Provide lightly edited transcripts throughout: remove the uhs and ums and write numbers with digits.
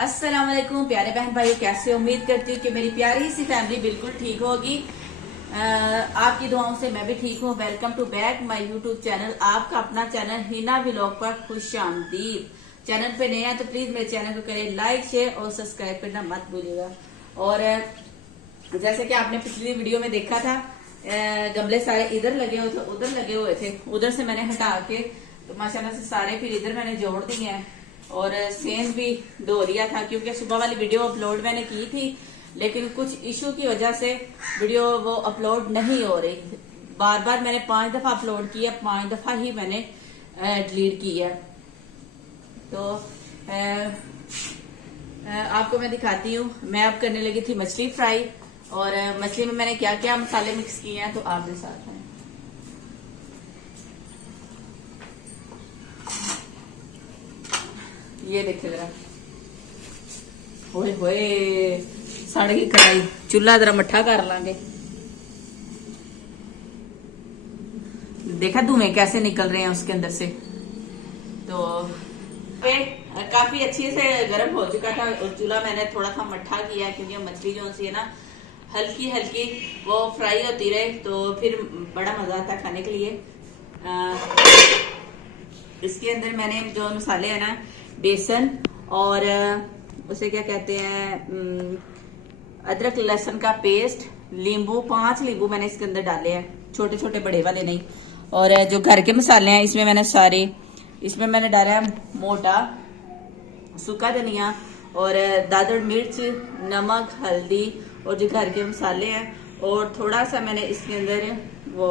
अस्सलाम वालेकुम प्यारे बहन भाइयों, कैसे? उम्मीद करती हूँ कि मेरी प्यारी सी फैमिली बिल्कुल ठीक होगी। आपकी दुआओं से मैं भी ठीक हूँ। Welcome to back my YouTube channel, आपका अपना चैनल हिना व्लॉग पर खुश आमदीद। चैनल पे नया तो प्लीज मेरे चैनल को करें लाइक, शेयर और सब्सक्राइब करना मत भूलिएगा। और जैसे कि आपने पिछली वीडियो में देखा था, गमले सारे इधर लगे हुए थे, उधर लगे हुए थे, उधर से मैंने हटा के तो माशाल्लाह से सारे फिर इधर मैंने जोड़ दिए हैं। और सेंध भी धो लिया था क्योंकि सुबह वाली वीडियो अपलोड मैंने की थी, लेकिन कुछ इशू की वजह से वीडियो वो अपलोड नहीं हो रही। बार बार मैंने 5 दफा अपलोड किया, 5 दफा ही मैंने डिलीट की है। तो आपको मैं दिखाती हूँ। मैं अब करने लगी थी मछली फ्राई, और मछली में मैंने क्या क्या मसाले मिक्स किए हैं तो आप भी साथ हैं। ये देखिए जरा, होए होए सड़ गई कढ़ाई, चूल्हा जरा मट्ठा कर लांगे। देखा धुएं कैसे निकल रहे हैं उसके अंदर से। तो काफी अच्छे से गर्म हो चुका था और चूल्हा मैंने थोड़ा सा मट्ठा किया, क्योंकि मछली जो सी है ना हल्की हल्की वो फ्राई होती रहे तो फिर बड़ा मजा आता है खाने के लिए। इसके अंदर मैंने जो मसाले है ना, बेसन और उसे क्या कहते हैं, अदरक लहसुन का पेस्ट, नींबू, 5 नींबू मैंने इसके अंदर डाले हैं, छोटे छोटे बड़े वाले नहीं। और जो घर के मसाले हैं इसमें मैंने सारे, इसमें मैंने डाला है मोटा सूखा धनिया और दादड़ मिर्च, नमक, हल्दी और जो घर के मसाले हैं, और थोड़ा सा मैंने इसके अंदर वो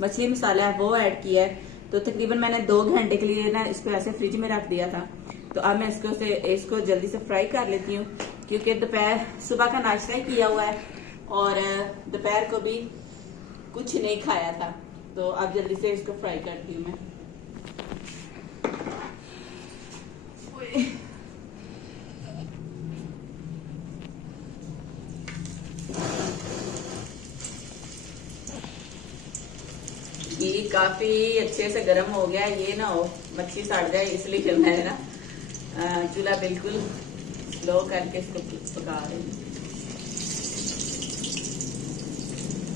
मछली मसाला है वो ऐड किया है। तो तकरीबन मैंने 2 घंटे के लिए ना इसको ऐसे फ्रिज में रख दिया था। तो अब मैं इसको जल्दी से फ्राई कर लेती हूँ, क्योंकि दोपहर सुबह का नाश्ता ही किया हुआ है और दोपहर को भी कुछ नहीं खाया था। तो अब जल्दी से इसको फ्राई करती हूँ मैं। ये काफी अच्छे से गर्म हो गया, ये ना हो मच्छी सड़ जाए, इसलिए मैं ना चूल्हा बिल्कुल स्लो करके इसको पका रही हूँ।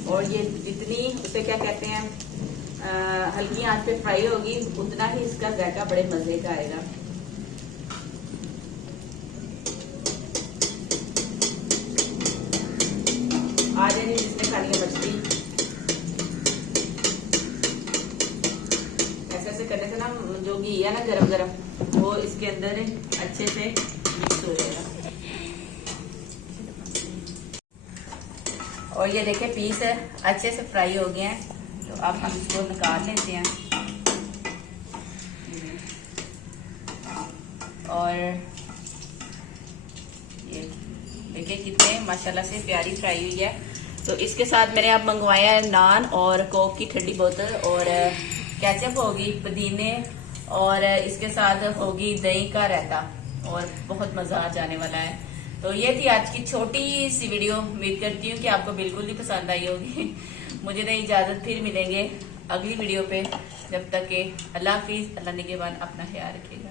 और ये जितनी उसे क्या कहते हैं हल्की आंच पे फ्राई होगी, उतना ही इसका जायका बड़े मजे का आएगा। आ जाइए जिसने खानी है मछली। ऐसे करने से ना जो घी है ना गरम गरम, वो इसके अंदर अच्छे से मिक्स हो जाएगा। और ये देखे पीस है अच्छे से फ्राई हो गए हैं, तो अब हम इसको निकाल लेते हैं। और ये देखिए कितने माशाल्लाह से प्यारी फ्राई हुई है। तो इसके साथ मैंने अब मंगवाया है नान और कोक की ठंडी बोतल, और केचप होगी, पुदीने, और इसके साथ होगी दही का रायता, और बहुत मजा आ जाने वाला है। तो ये थी आज की छोटी सी वीडियो। उम्मीद करती हूँ कि आपको बिल्कुल ही पसंद आई होगी। मुझे नहीं इजाजत, फिर मिलेंगे अगली वीडियो पे। जब तक के अल्लाह हाफिज, अल्लाह निगहबान, अपना ख्याल रखिएगा।